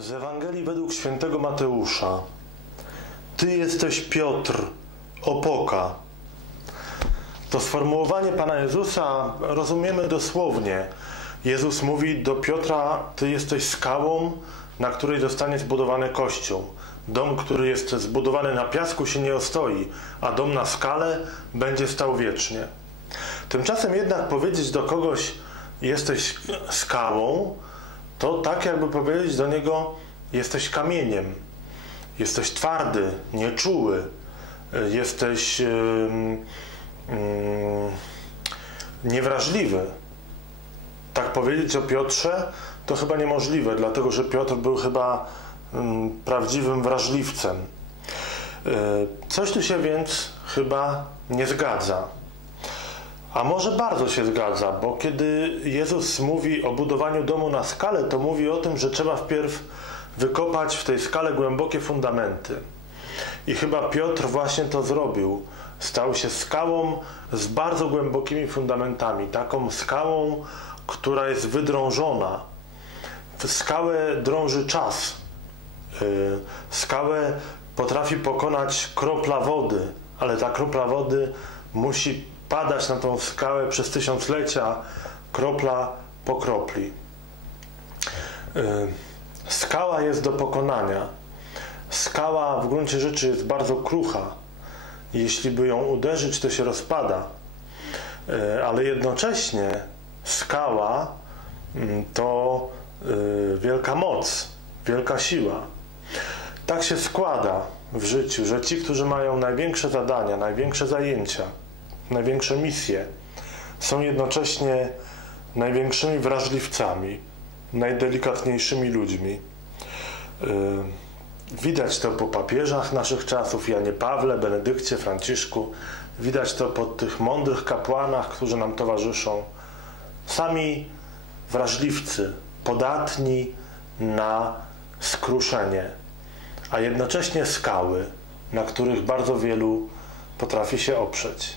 Z Ewangelii według świętego Mateusza. Ty jesteś Piotr, opoka. To sformułowanie Pana Jezusa rozumiemy dosłownie. Jezus mówi do Piotra: Ty jesteś skałą, na której zostanie zbudowany kościół. Dom, który jest zbudowany na piasku, się nie ostoi, a dom na skale będzie stał wiecznie. Tymczasem jednak powiedzieć do kogoś: Jesteś skałą, to tak jakby powiedzieć do niego: Jesteś kamieniem, jesteś twardy, nieczuły, jesteś yy, yy, niewrażliwy. Tak powiedzieć o Piotrze to chyba niemożliwe, dlatego że Piotr był chyba yy, prawdziwym wrażliwcem. Coś tu się więc chyba nie zgadza. A może bardzo się zgadza, bo kiedy Jezus mówi o budowaniu domu na skalę, to mówi o tym, że trzeba wpierw wykopać w tej skale głębokie fundamenty. I chyba Piotr właśnie to zrobił. Stał się skałą z bardzo głębokimi fundamentami, taką skałą, która jest wydrążona. W skałę drąży czas. Skałę potrafi pokonać kropla wody, ale ta kropla wody musi padać na tą skałę przez tysiąclecia, kropla po kropli. Skała jest do pokonania. Skała w gruncie rzeczy jest bardzo krucha. Jeśli by ją uderzyć, to się rozpada. Ale jednocześnie skała to wielka moc, wielka siła. Tak się składa w życiu, że ci, którzy mają największe zadania, największe zajęcia, największe misje, są jednocześnie największymi wrażliwcami, najdelikatniejszymi ludźmi. Widać to po papieżach naszych czasów, Janie Pawle, Benedykcie, Franciszku. Widać to po tych mądrych kapłanach, którzy nam towarzyszą. Sami wrażliwcy, podatni na skruszenie, a jednocześnie skały, na których bardzo wielu potrafi się oprzeć.